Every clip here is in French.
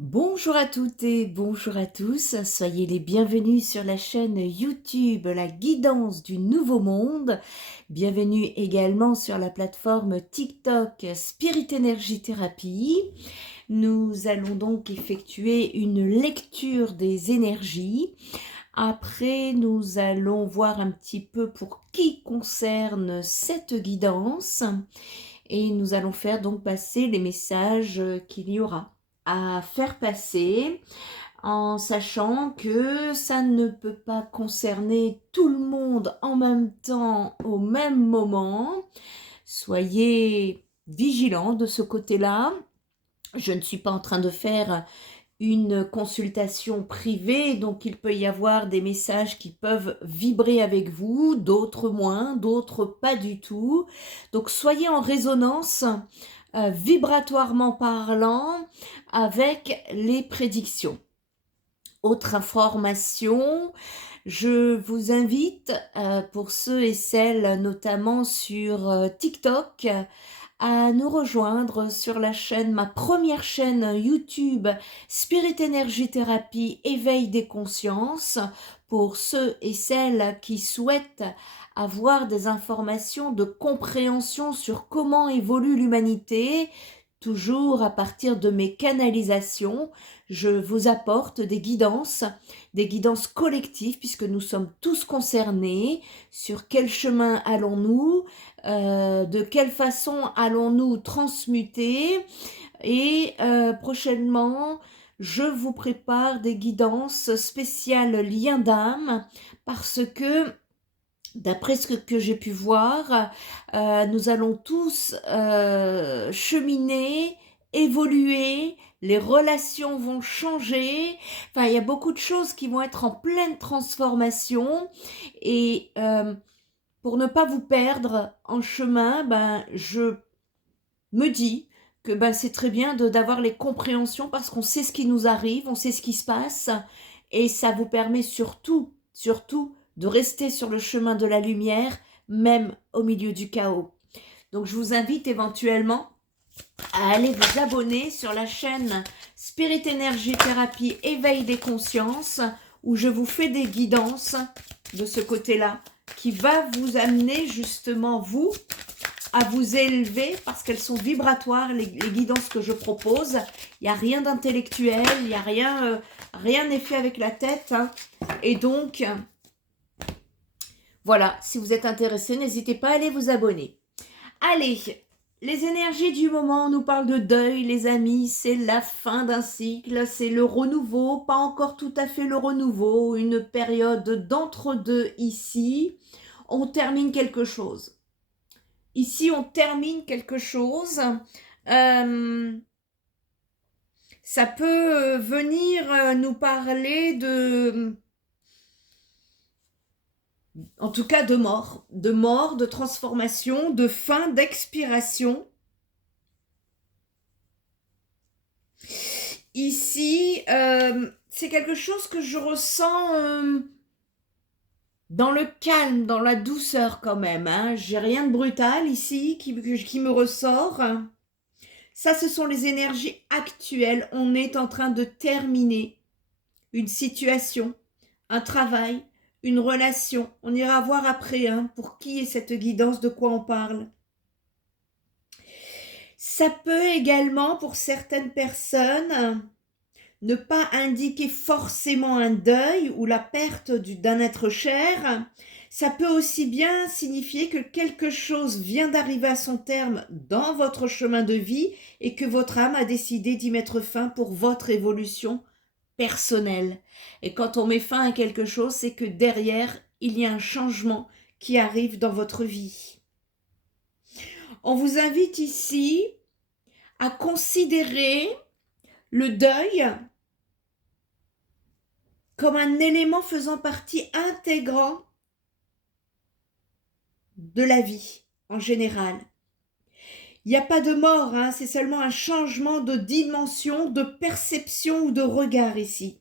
Bonjour à toutes et bonjour à tous, soyez les bienvenus sur la chaîne YouTube La Guidance du Nouveau Monde. Bienvenue également sur la plateforme TikTok Spirit Energy Therapy. Nous allons donc effectuer une lecture des énergies. Après, nous allons voir un petit peu pour qui concerne cette guidance et nous allons faire donc passer les messages qu'il y aura à faire passer, en sachant que ça ne peut pas concerner tout le monde en même temps, au même moment. Soyez vigilants de ce côté-là. Je ne suis pas en train de faire une consultation privée, donc il peut y avoir des messages qui peuvent vibrer avec vous, d'autres moins, d'autres pas du tout. Donc soyez en résonance, vibratoirement parlant, avec les prédictions. Autre information, je vous invite, pour ceux et celles notamment sur TikTok, à nous rejoindre sur la chaîne, ma première chaîne YouTube, Spirit Energy Therapy, Éveil des consciences, pour ceux et celles qui souhaitent avoir des informations de compréhension sur comment évolue l'humanité, toujours à partir de mes canalisations. Je vous apporte des guidances collectives, puisque nous sommes tous concernés. Sur quel chemin allons-nous? De quelle façon allons-nous transmuter? Et prochainement, je vous prépare des guidances spéciales liens d'âme, parce que d'après ce que j'ai pu voir, nous allons tous cheminer, évoluer, les relations vont changer. Enfin, il y a beaucoup de choses qui vont être en pleine transformation. Et pour ne pas vous perdre en chemin, je me dis que c'est très bien d'avoir les compréhensions, parce qu'on sait ce qui nous arrive, on sait ce qui se passe, et ça vous permet surtout de rester sur le chemin de la lumière, même au milieu du chaos. Donc je vous invite éventuellement à aller vous abonner sur la chaîne Spirit Energy Therapy Éveil des consciences, où je vous fais des guidances de ce côté-là, qui va vous amener justement, vous, à vous élever, parce qu'elles sont vibratoires, les guidances que je propose. Il n'y a rien d'intellectuel, il n'y a rien n'est fait avec la tête. Hein. Et donc, voilà, si vous êtes intéressé, n'hésitez pas à aller vous abonner. Allez, les énergies du moment, on nous parle de deuil, les amis, c'est la fin d'un cycle, c'est le renouveau, pas encore tout à fait le renouveau, une période d'entre-deux ici. On termine quelque chose. Ici, on termine quelque chose. Ça peut venir nous parler en tout cas de mort, de transformation, de fin, d'expiration. Ici, c'est quelque chose que je ressens dans le calme, dans la douceur quand même. Hein. J'ai rien de brutal ici qui me ressort. Ça, ce sont les énergies actuelles. On est en train de terminer une situation, un travail, une relation. On ira voir après pour qui est cette guidance, de quoi on parle. Ça peut également, pour certaines personnes, ne pas indiquer forcément un deuil ou la perte d'un être cher. Ça peut aussi bien signifier que quelque chose vient d'arriver à son terme dans votre chemin de vie et que votre âme a décidé d'y mettre fin pour votre évolution personnelle. Et quand on met fin à quelque chose, c'est que derrière, il y a un changement qui arrive dans votre vie. On vous invite ici à considérer le deuil comme un élément faisant partie intégrante de la vie en général. Il n'y a pas de mort, c'est seulement un changement de dimension, de perception ou de regard ici.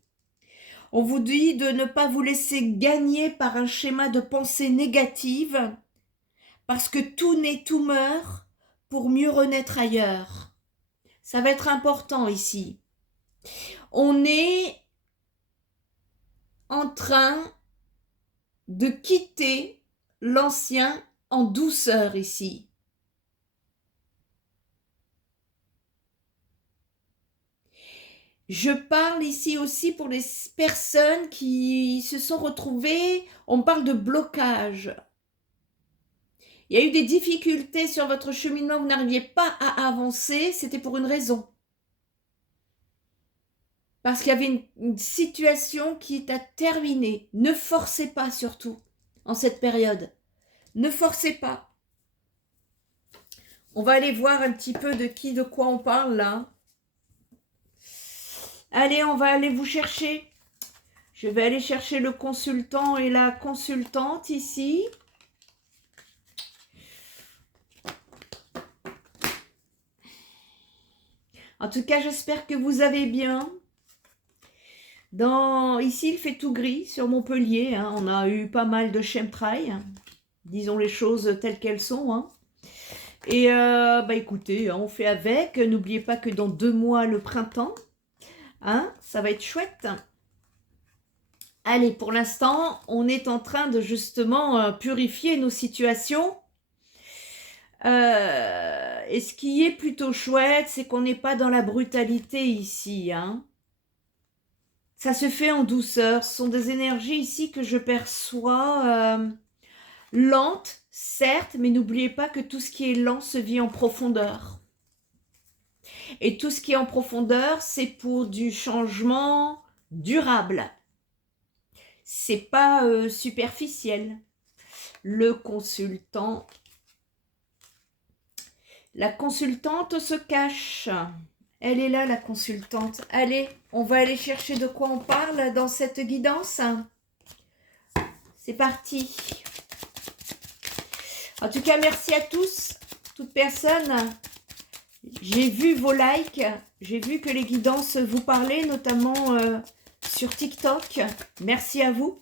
On vous dit de ne pas vous laisser gagner par un schéma de pensée négative, parce que tout naît, tout meurt, pour mieux renaître ailleurs. Ça va être important ici. On est en train de quitter l'ancien en douceur ici. Je parle ici aussi pour les personnes qui se sont retrouvées, on parle de blocage. Il y a eu des difficultés sur votre cheminement, vous n'arriviez pas à avancer, c'était pour une raison. Parce qu'il y avait une situation qui est à terminer. Ne forcez pas surtout en cette période. Ne forcez pas. On va aller voir un petit peu de quoi on parle là. Allez, on va aller vous chercher. Je vais aller chercher le consultant et la consultante ici. En tout cas, j'espère que vous allez bien. Ici, il fait tout gris sur Montpellier. Hein. On a eu pas mal de chemtrail. Hein. Disons les choses telles qu'elles sont. Hein. Et écoutez, on fait avec. N'oubliez pas que dans 2 mois, le printemps, hein, ça va être chouette. Allez, pour l'instant, on est en train de justement purifier nos situations. Et ce qui est plutôt chouette, c'est qu'on n'est pas dans la brutalité ici. Hein. Ça se fait en douceur. Ce sont des énergies ici que je perçois lentes, certes, mais n'oubliez pas que tout ce qui est lent se vit en profondeur. Et tout ce qui est en profondeur, c'est pour du changement durable. C'est pas superficiel. Le consultant, la consultante se cache. Elle est là, la consultante. Allez, on va aller chercher de quoi on parle dans cette guidance. C'est parti. En tout cas, merci à tous, toutes personnes. J'ai vu vos likes. J'ai vu que les guidances vous parlaient, notamment sur TikTok. Merci à vous.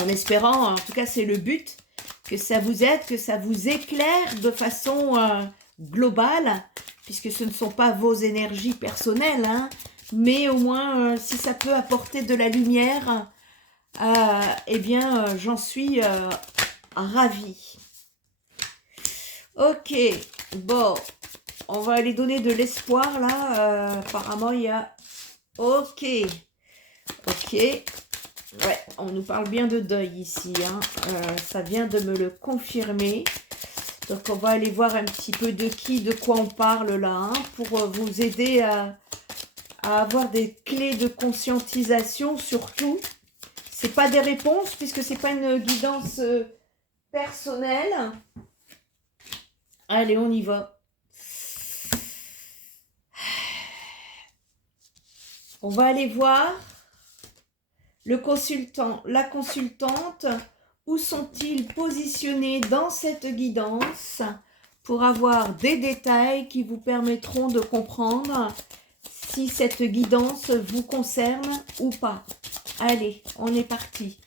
En espérant, en tout cas, c'est le but, que ça vous aide, que ça vous éclaire de façon globale, puisque ce ne sont pas vos énergies personnelles, hein, mais au moins, si ça peut apporter de la lumière, eh bien, j'en suis ravie. Ok, bon, on va aller donner de l'espoir, là. Apparemment, il y a... Ok, ouais, on nous parle bien de deuil ici, hein. Ça vient de me le confirmer. Donc, on va aller voir un petit peu de quoi on parle là, hein, pour vous aider à avoir des clés de conscientisation surtout. C'est pas des réponses puisque c'est pas une guidance personnelle. Allez, on y va. On va aller voir le consultant, la consultante. Où sont-ils positionnés dans cette guidance pour avoir des détails qui vous permettront de comprendre si cette guidance vous concerne ou pas. Allez, on est parti.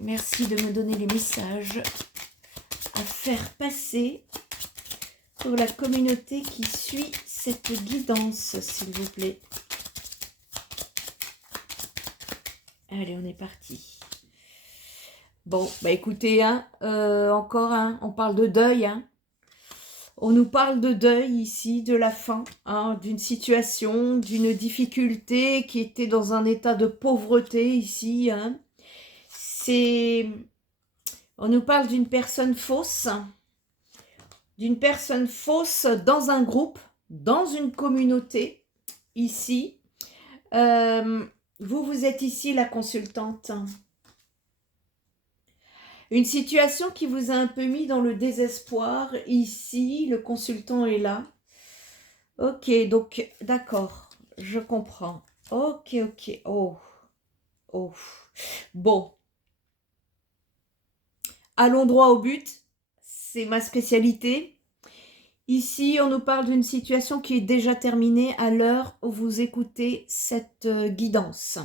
Merci de me donner les messages à faire passer pour la communauté qui suit cette guidance, s'il vous plaît. Allez, on est parti. Bon, bah écoutez, hein, encore, hein, on parle de deuil. Hein. On nous parle de deuil ici, de la fin, hein, d'une situation, d'une difficulté qui était dans un état de pauvreté ici. Hein. On nous parle d'une personne fausse dans un groupe, dans une communauté, ici. Vous êtes ici la consultante. Une situation qui vous a un peu mis dans le désespoir. Ici, le consultant est là. Ok, donc, d'accord, je comprends. Ok, oh. Bon. Allons droit au but. C'est ma spécialité. Ici, on nous parle d'une situation qui est déjà terminée à l'heure où vous écoutez cette guidance.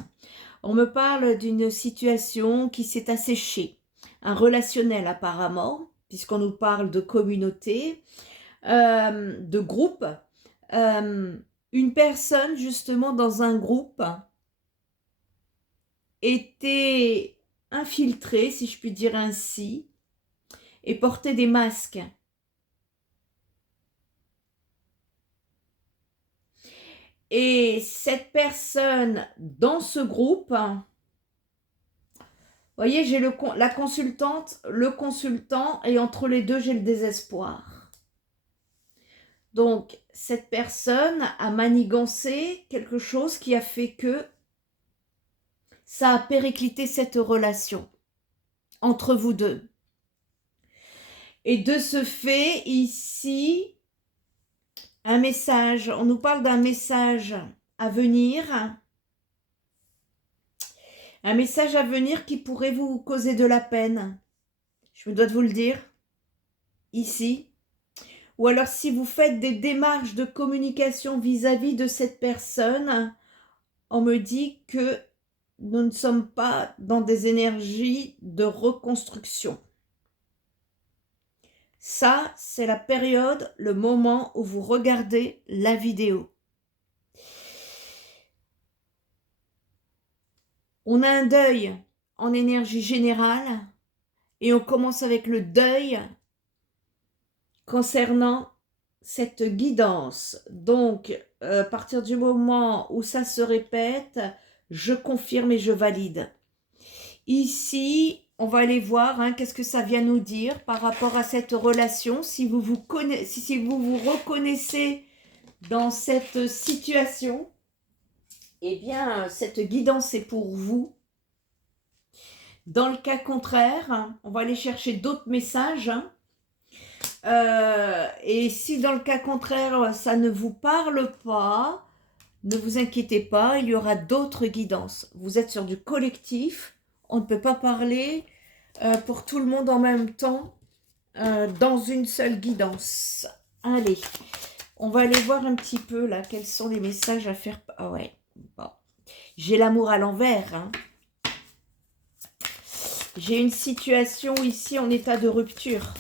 On me parle d'une situation qui s'est asséchée. Un relationnel apparemment, puisqu'on nous parle de communauté, de groupe, une personne justement dans un groupe était infiltrée, si je puis dire ainsi, et portait des masques. Et cette personne dans ce groupe, vous voyez, j'ai la consultante, le consultant, et entre les deux, j'ai le désespoir. Donc, cette personne a manigancé quelque chose qui a fait que ça a périclité cette relation entre vous deux. Et de ce fait, ici, un message, on nous parle d'un message à venir, un message à venir qui pourrait vous causer de la peine. Je me dois de vous le dire, ici. Ou alors si vous faites des démarches de communication vis-à-vis de cette personne, on me dit que nous ne sommes pas dans des énergies de reconstruction. Ça, c'est la période, le moment où vous regardez la vidéo. On a un deuil en énergie générale et on commence avec le deuil concernant cette guidance. Donc, à partir du moment où ça se répète, je confirme et je valide. Ici, on va aller voir qu'est-ce que ça vient nous dire par rapport à cette relation. Si vous vous reconnaissez dans cette situation, eh bien, cette guidance est pour vous. Dans le cas contraire, on va aller chercher d'autres messages. Et si dans le cas contraire, ça ne vous parle pas, ne vous inquiétez pas, il y aura d'autres guidances. Vous êtes sur du collectif, on ne peut pas parler pour tout le monde en même temps dans une seule guidance. Allez, on va aller voir un petit peu là, quels sont les messages à faire. Ah ouais, bon. J'ai l'amour à l'envers. J'ai une situation ici en état de rupture.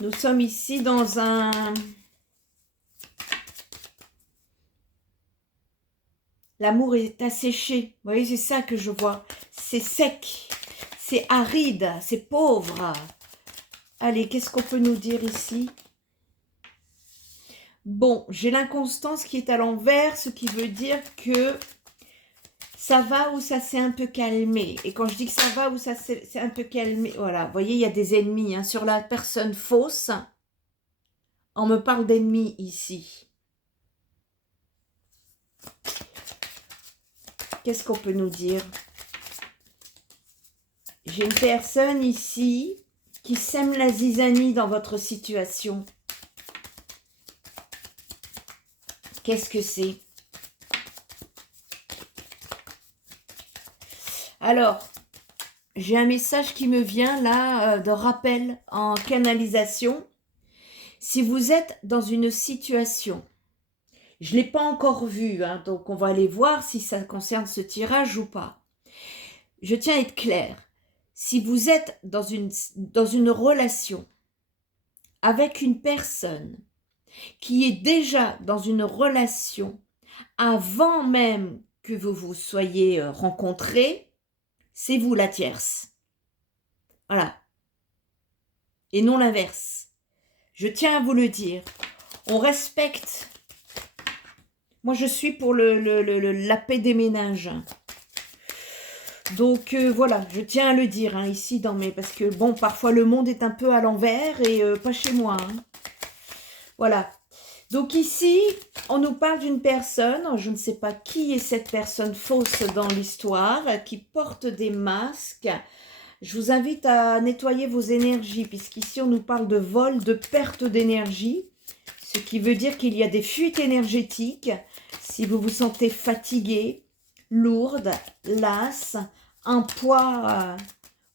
Nous sommes ici dans un... L'amour est asséché. Vous voyez, c'est ça que je vois. C'est sec, c'est aride, c'est pauvre. Allez, qu'est-ce qu'on peut nous dire ici? Bon, j'ai l'inconstance qui est à l'envers, ce qui veut dire que ça va ou ça s'est un peu calmé. Et quand je dis que ça va ou ça s'est un peu calmé, voilà, vous voyez, il y a des ennemis sur la personne fausse. On me parle d'ennemis ici. Qu'est-ce qu'on peut nous dire? J'ai une personne ici qui sème la zizanie dans votre situation. Qu'est-ce que c'est? Alors, j'ai un message qui me vient là de rappel en canalisation. Si vous êtes dans une situation, je ne l'ai pas encore vu, donc on va aller voir si ça concerne ce tirage ou pas. Je tiens à être claire. Si vous êtes dans une relation avec une personne qui est déjà dans une relation avant même que vous vous soyez rencontrés, c'est vous la tierce. Voilà. Et non l'inverse. Je tiens à vous le dire. On respecte. Moi, je suis pour la paix des ménages. Donc, voilà, je tiens à le dire ici dans mes... Parce que, bon, parfois le monde est un peu à l'envers et pas chez moi. Voilà. Donc ici, on nous parle d'une personne, je ne sais pas qui est cette personne fausse dans l'histoire, qui porte des masques. Je vous invite à nettoyer vos énergies, puisqu'ici on nous parle de vol, de perte d'énergie, ce qui veut dire qu'il y a des fuites énergétiques. Si vous vous sentez fatigué, lourde, lasse, un poids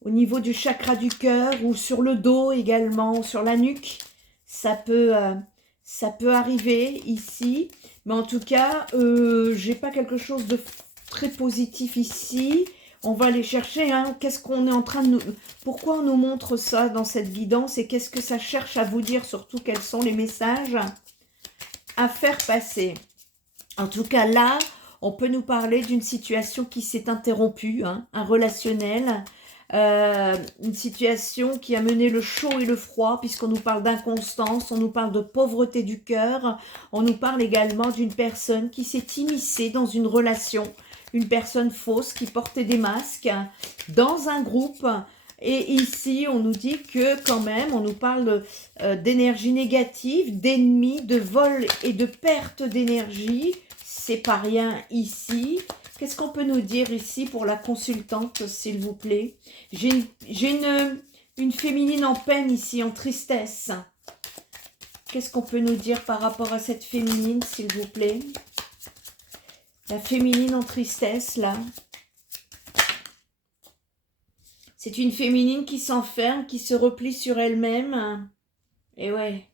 au niveau du chakra du cœur ou sur le dos également, sur la nuque, ça peut arriver ici, mais en tout cas, j'ai pas quelque chose de très positif ici. On va aller chercher, qu'est-ce qu'on est en train de nous... Pourquoi on nous montre ça dans cette guidance et qu'est-ce que ça cherche à vous dire, surtout quels sont les messages? à faire passer. En tout cas, là, on peut nous parler d'une situation qui s'est interrompue, hein, un relationnel, une situation qui a mené le chaud et le froid, puisqu'on nous parle d'inconstance, on nous parle de pauvreté du cœur, on nous parle également d'une personne qui s'est immiscée dans une relation, une personne fausse qui portait des masques dans un groupe. Et ici, on nous dit que quand même, on nous parle d'énergie négative, d'ennemis, de vol et de perte d'énergie. C'est pas rien ici. Qu'est-ce qu'on peut nous dire ici pour la consultante, s'il vous plaît? J'ai une féminine en peine ici, en tristesse. Qu'est-ce qu'on peut nous dire par rapport à cette féminine, s'il vous plaît? La féminine en tristesse, là. C'est une féminine qui s'enferme, qui se replie sur elle-même. Et ouais.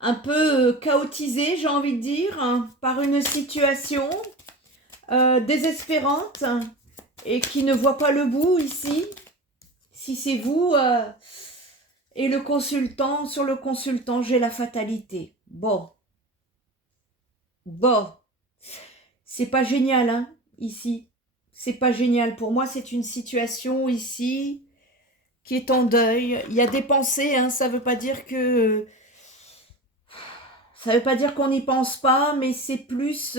Un peu chaotisée, j'ai envie de dire, hein, par une situation désespérante et qui ne voit pas le bout ici. Si c'est vous et le consultant, sur le consultant, j'ai la fatalité. Bon. C'est pas génial, hein, ici. C'est pas génial. Pour moi, c'est une situation ici qui est en deuil. Il y a des pensées, hein, ça veut pas dire que... Ça veut pas dire qu'on n'y pense pas, mais c'est plus...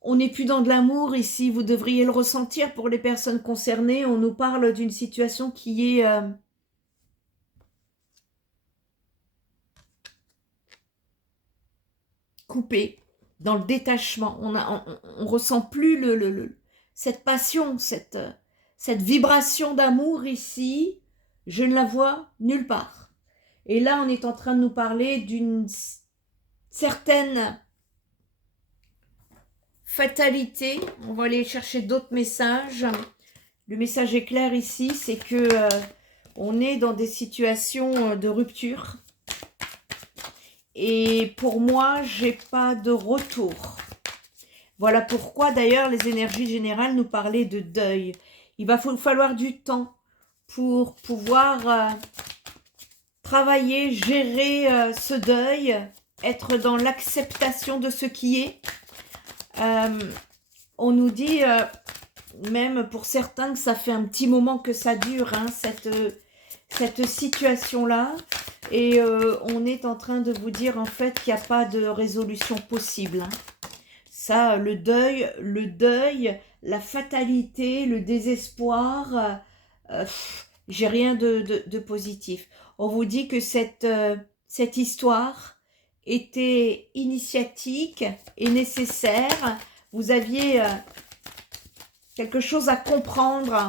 on n'est plus dans de l'amour ici. Vous devriez le ressentir pour les personnes concernées. On nous parle d'une situation qui est... coupée, dans le détachement. On ressent plus cette passion, cette vibration d'amour ici. Je ne la vois nulle part. Et là, on est en train de nous parler d'une certaine fatalité. On va aller chercher d'autres messages. Le message est clair ici, c'est que on est dans des situations de rupture. Et pour moi, j'ai pas de retour. Voilà pourquoi d'ailleurs les énergies générales nous parlaient de deuil. Il va falloir du temps pour pouvoir travailler, gérer ce deuil, être dans l'acceptation de ce qui est. On nous dit, même pour certains, que ça fait un petit moment que ça dure, hein, cette situation-là. Et on est en train de vous dire en fait qu'il n'y a pas de résolution possible. Hein. Ça, le deuil, la fatalité, le désespoir, j'ai rien de positif. On vous dit que cette histoire était initiatique et nécessaire. Vous aviez quelque chose à comprendre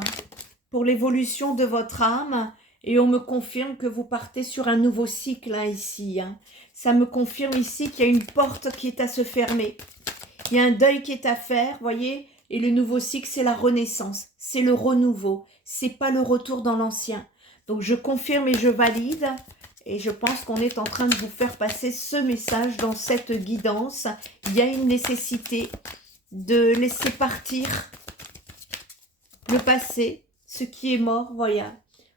pour l'évolution de votre âme. Et on me confirme que vous partez sur un nouveau cycle hein, ici. Hein. Ça me confirme ici qu'il y a une porte qui est à se fermer. Il y a un deuil qui est à faire, voyez. Et le nouveau cycle, c'est la renaissance. C'est le renouveau. C'est pas le retour dans l'ancien. Donc, je confirme et je valide. Et je pense qu'on est en train de vous faire passer ce message dans cette guidance. Il y a une nécessité de laisser partir le passé, ce qui est mort, voilà.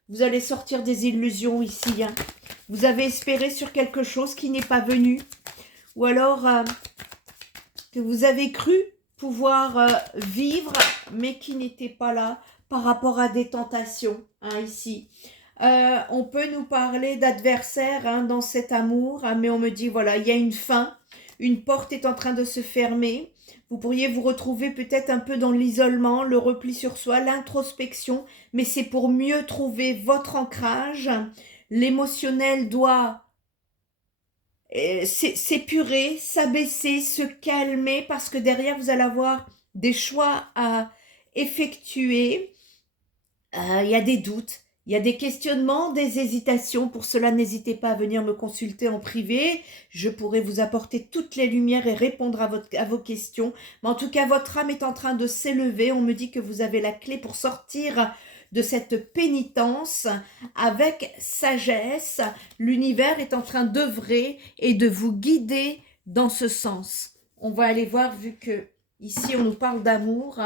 Vous allez sortir des illusions ici. Hein. Vous avez espéré sur quelque chose qui n'est pas venu. Ou alors que vous avez cru pouvoir vivre, mais qui n'était pas là par rapport à des tentations. Hein, ici. On peut nous parler d'adversaires hein, dans cet amour. Hein, mais on me dit, voilà, il y a une fin. Une porte est en train de se fermer. Vous pourriez vous retrouver peut-être un peu dans l'isolement, le repli sur soi, l'introspection, mais c'est pour mieux trouver votre ancrage. L'émotionnel doit s'épurer, s'abaisser, se calmer, parce que derrière, vous allez avoir des choix à effectuer. Il y a des doutes. Il y a des questionnements, des hésitations. Pour cela, n'hésitez pas à venir me consulter en privé. Je pourrai vous apporter toutes les lumières et répondre à vos questions. Mais en tout cas, votre âme est en train de s'élever. On me dit que vous avez la clé pour sortir de cette pénitence avec sagesse. L'univers est en train d'œuvrer et de vous guider dans ce sens. On va aller voir, vu que ici on nous parle d'amour,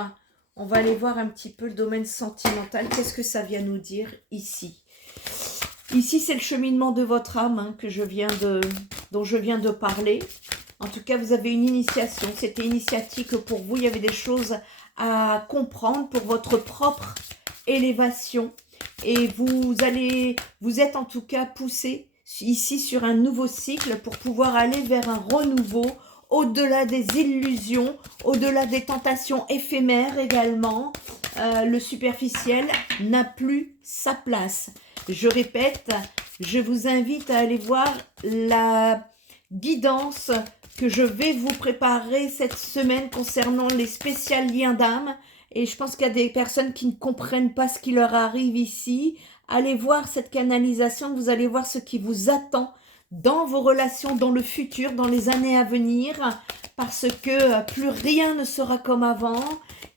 on va aller voir un petit peu le domaine sentimental. Qu'est-ce que ça vient nous dire ici? Ici, c'est le cheminement de votre âme hein, dont je viens de parler. En tout cas, vous avez une initiation. C'était initiatique pour vous. Il y avait des choses à comprendre pour votre propre élévation. Et vous êtes en tout cas poussé ici sur un nouveau cycle pour pouvoir aller vers un renouveau au-delà des illusions, au-delà des tentations éphémères également. Le superficiel n'a plus sa place. Je répète, je vous invite à aller voir la guidance que je vais vous préparer cette semaine concernant les spéciaux liens d'âme. Et je pense qu'il y a des personnes qui ne comprennent pas ce qui leur arrive ici. Allez voir cette canalisation, vous allez voir ce qui vous attend dans vos relations, dans le futur, dans les années à venir, parce que plus rien ne sera comme avant.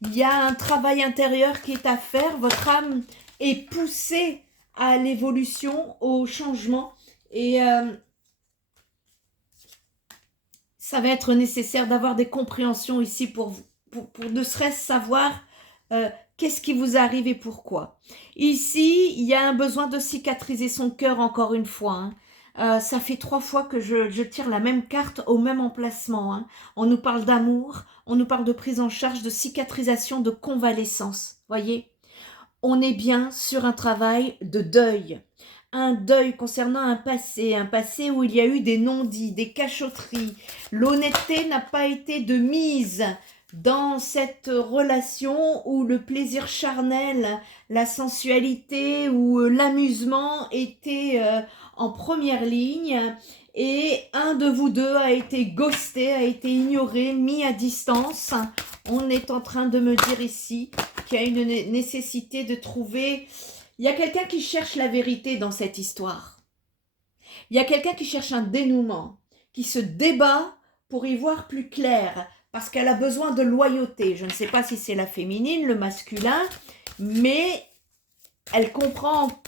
Il y a un travail intérieur qui est à faire. Votre âme est poussée à l'évolution, au changement. Et ça va être nécessaire d'avoir des compréhensions ici pour ne serait-ce savoir qu'est-ce qui vous arrive et pourquoi. Ici, il y a un besoin de cicatriser son cœur encore une fois. Hein. Ça fait 3 fois que je tire la même carte au même emplacement. Hein. On nous parle d'amour, on nous parle de prise en charge, de cicatrisation, de convalescence. Voyez, on est bien sur un travail de deuil. Un deuil concernant un passé où il y a eu des non-dits, des cachotteries. L'honnêteté n'a pas été de mise dans cette relation où le plaisir charnel, la sensualité ou l'amusement étaient en première ligne. Et un de vous deux a été ghosté, a été ignoré, mis à distance. On est en train de me dire ici qu'il y a une nécessité de trouver... Il y a quelqu'un qui cherche la vérité dans cette histoire. Il y a quelqu'un qui cherche un dénouement, qui se débat pour y voir plus clair, parce qu'elle a besoin de loyauté. Je ne sais pas si c'est la féminine, le masculin, mais elle comprend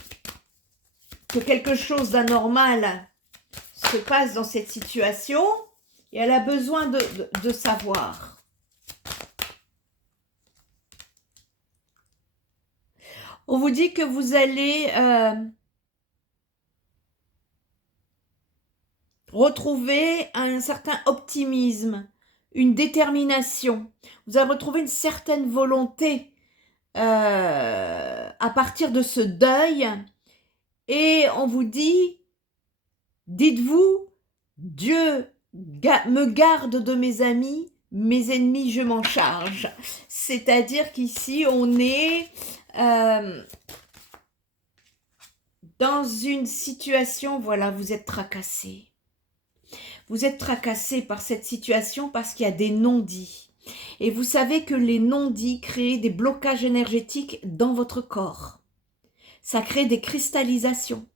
que quelque chose d'anormal se passe dans cette situation et elle a besoin de savoir. On vous dit que vous allez retrouver un certain optimisme, une détermination. Vous allez retrouver une certaine volonté à partir de ce deuil. Et on vous dit, dites-vous, Dieu me garde de mes amis, mes ennemis, je m'en charge. C'est-à-dire qu'ici, on est dans une situation, voilà, vous êtes tracassé. Vous êtes tracassé par cette situation parce qu'il y a des non-dits. Et vous savez que les non-dits créent des blocages énergétiques dans votre corps. Ça crée des cristallisations.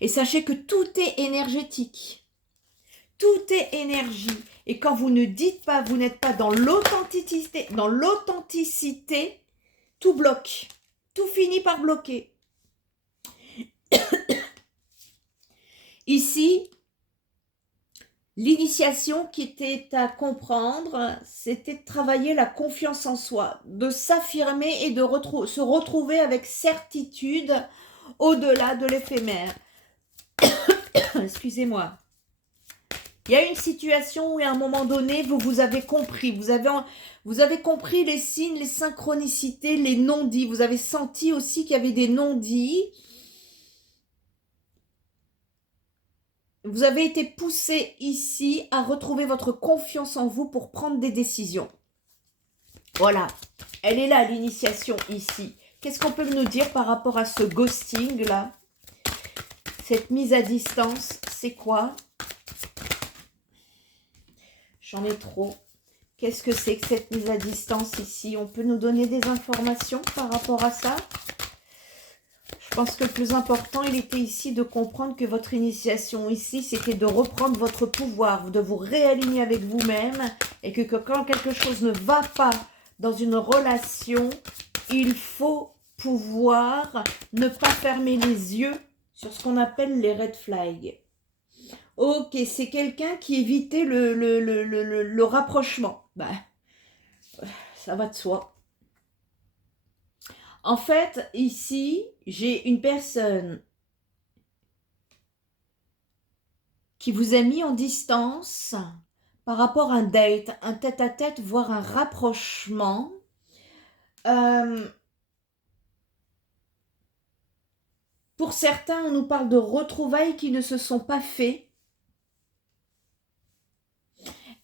Et sachez que tout est énergétique. Tout est énergie. Et quand vous ne dites pas, vous n'êtes pas dans l'authenticité, tout bloque. Tout finit par bloquer. Ici, l'initiation qui était à comprendre, c'était de travailler la confiance en soi, de s'affirmer et de se retrouver avec certitude au-delà de l'éphémère. Excusez-moi. Il y a une situation où à un moment donné, vous avez compris, vous avez compris les signes, les synchronicités, les non-dits. Vous avez senti aussi qu'il y avait des non-dits. Vous avez été poussé ici à retrouver votre confiance en vous pour prendre des décisions. Voilà, elle est là l'initiation ici. Qu'est-ce qu'on peut nous dire par rapport à ce ghosting là? Cette mise à distance, c'est quoi? J'en ai trop. Qu'est-ce que c'est que cette mise à distance ici? On peut nous donner des informations par rapport à ça? Je pense que le plus important, il était ici de comprendre que votre initiation ici, c'était de reprendre votre pouvoir, de vous réaligner avec vous-même et que quand quelque chose ne va pas dans une relation, il faut pouvoir ne pas fermer les yeux sur ce qu'on appelle les red flags. Ok, c'est quelqu'un qui évitait le rapprochement. Ben, ça va de soi. En fait, ici, j'ai une personne qui vous a mis en distance par rapport à un date, un tête-à-tête, voire un rapprochement. Pour certains, on nous parle de retrouvailles qui ne se sont pas faites.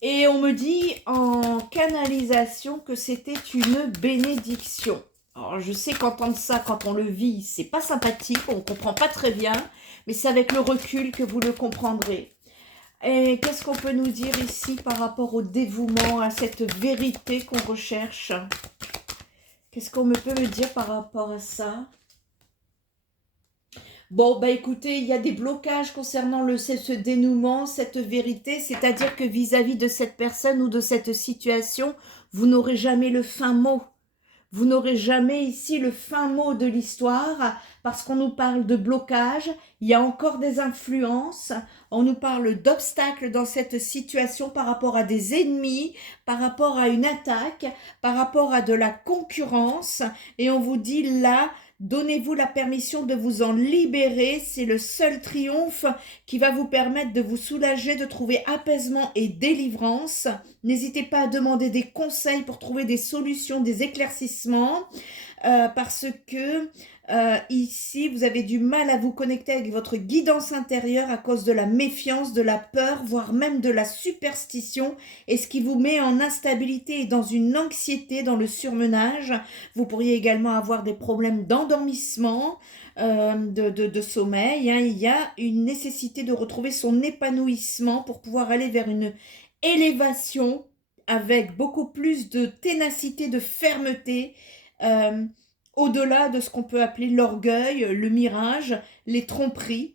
Et on me dit en canalisation que c'était une bénédiction. Alors je sais qu'entendre ça quand on le vit, c'est pas sympathique, on ne comprend pas très bien, mais c'est avec le recul que vous le comprendrez. Et qu'est-ce qu'on peut nous dire ici par rapport au dévouement, à cette vérité qu'on recherche? Qu'est-ce qu'on peut me dire par rapport à ça? Bon, bah écoutez, il y a des blocages concernant ce dénouement, cette vérité, c'est-à-dire que vis-à-vis de cette personne ou de cette situation, vous n'aurez jamais le fin mot. Vous n'aurez jamais ici le fin mot de l'histoire parce qu'on nous parle de blocage, il y a encore des influences, on nous parle d'obstacles dans cette situation par rapport à des ennemis, par rapport à une attaque, par rapport à de la concurrence et on vous dit là, donnez-vous la permission de vous en libérer, c'est le seul triomphe qui va vous permettre de vous soulager, de trouver apaisement et délivrance. N'hésitez pas à demander des conseils pour trouver des solutions, des éclaircissements, parce que ici, vous avez du mal à vous connecter avec votre guidance intérieure à cause de la méfiance, de la peur, voire même de la superstition, et ce qui vous met en instabilité et dans une anxiété, dans le surmenage. Vous pourriez également avoir des problèmes d'endormissement, de sommeil. Hein. Il y a une nécessité de retrouver son épanouissement pour pouvoir aller vers une élévation avec beaucoup plus de ténacité, de fermeté, au-delà de ce qu'on peut appeler l'orgueil, le mirage, les tromperies.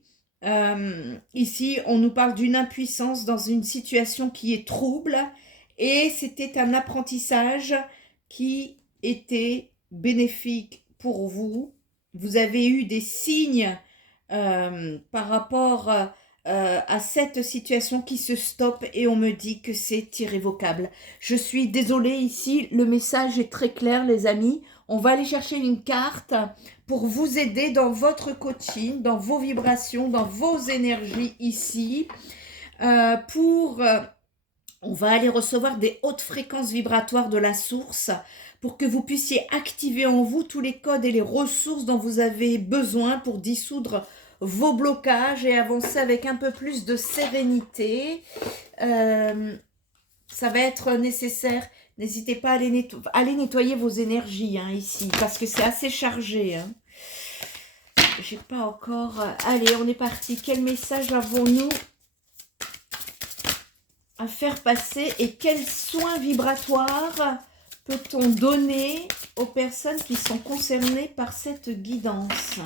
Ici, on nous parle d'une impuissance dans une situation qui est trouble et c'était un apprentissage qui était bénéfique pour vous. Vous avez eu des signes par rapport à cette situation qui se stoppe et on me dit que c'est irrévocable. Je suis désolée ici, le message est très clair les amis. On va aller chercher une carte pour vous aider dans votre coaching, dans vos vibrations, dans vos énergies ici. On va aller recevoir des hautes fréquences vibratoires de la source pour que vous puissiez activer en vous tous les codes et les ressources dont vous avez besoin pour dissoudre vos blocages et avancer avec un peu plus de sérénité. Ça va être nécessaire. N'hésitez pas à aller nettoyer vos énergies hein, ici, parce que c'est assez chargé. Hein. J'ai pas encore... Allez, on est parti. Quel message avons-nous à faire passer et quels soins vibratoires peut-on donner aux personnes qui sont concernées par cette guidance?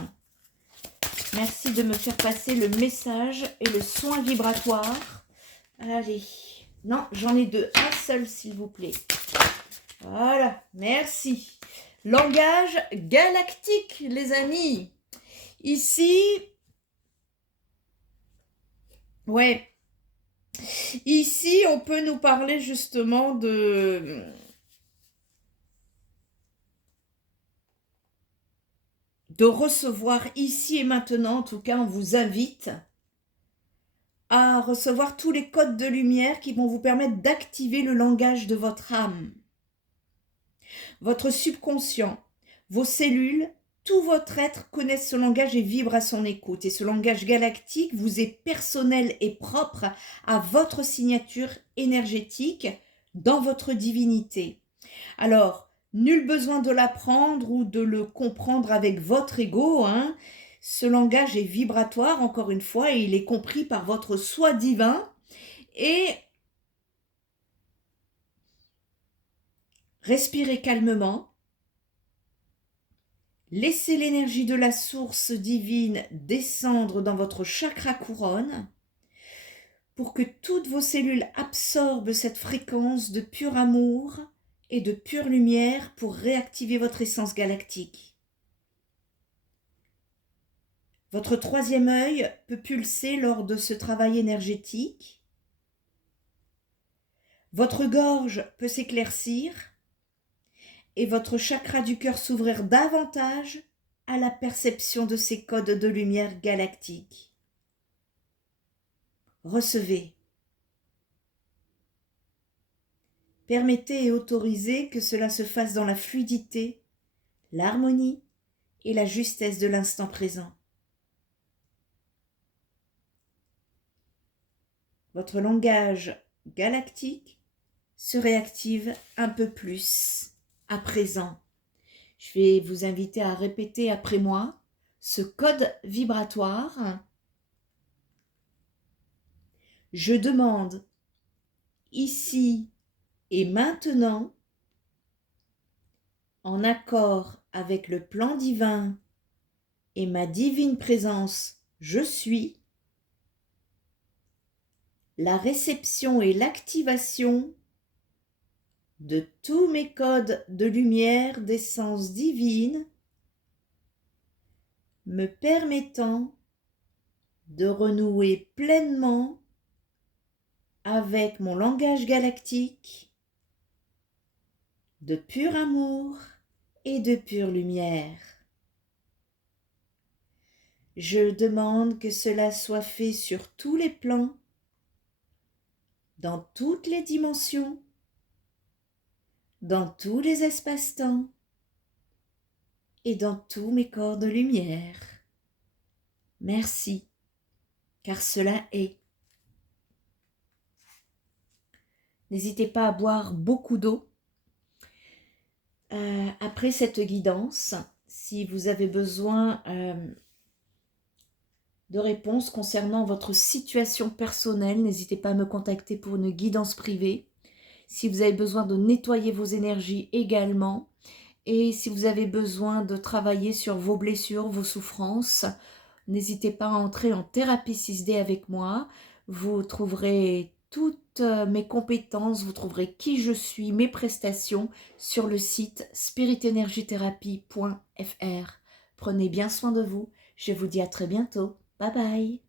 Merci de me faire passer le message et le soin vibratoire. Allez. Non, j'en ai deux. Un seul, s'il vous plaît. Voilà, merci. Langage galactique, les amis. Ici, ouais. Ici, on peut nous parler justement de recevoir ici et maintenant, en tout cas, on vous invite à recevoir tous les codes de lumière qui vont vous permettre d'activer le langage de votre âme. Votre subconscient, vos cellules, tout votre être connaissent ce langage et vibre à son écoute. Et ce langage galactique vous est personnel et propre à votre signature énergétique dans votre divinité. Alors, nul besoin de l'apprendre ou de le comprendre avec votre ego. Hein. Ce langage est vibratoire, encore une fois, et il est compris par votre soi divin. Et respirez calmement. Laissez l'énergie de la source divine descendre dans votre chakra couronne pour que toutes vos cellules absorbent cette fréquence de pur amour et de pure lumière pour réactiver votre essence galactique. Votre troisième œil peut pulser lors de ce travail énergétique. Votre gorge peut s'éclaircir et votre chakra du cœur s'ouvrir davantage à la perception de ces codes de lumière galactique. recevez. Permettez et autorisez que cela se fasse dans la fluidité, l'harmonie et la justesse de l'instant présent. Votre langage galactique se réactive un peu plus à présent. Je vais vous inviter à répéter après moi ce code vibratoire. Je demande ici et maintenant, en accord avec le plan divin et ma divine présence, je suis, la réception et l'activation de tous mes codes de lumière d'essence divine me permettant de renouer pleinement avec mon langage galactique de pur amour et de pure lumière. Je demande que cela soit fait sur tous les plans, dans toutes les dimensions, dans tous les espaces-temps et dans tous mes corps de lumière. Merci, car cela est. N'hésitez pas à boire beaucoup d'eau. Après cette guidance, si vous avez besoin de réponses concernant votre situation personnelle, n'hésitez pas à me contacter pour une guidance privée. Si vous avez besoin de nettoyer vos énergies également, et si vous avez besoin de travailler sur vos blessures, vos souffrances, n'hésitez pas à entrer en thérapie 6D avec moi. Vous trouverez toutes mes compétences, vous trouverez qui je suis, mes prestations sur le site spiritenergiethérapie.fr. Prenez bien soin de vous. Je vous dis à très bientôt. Bye bye.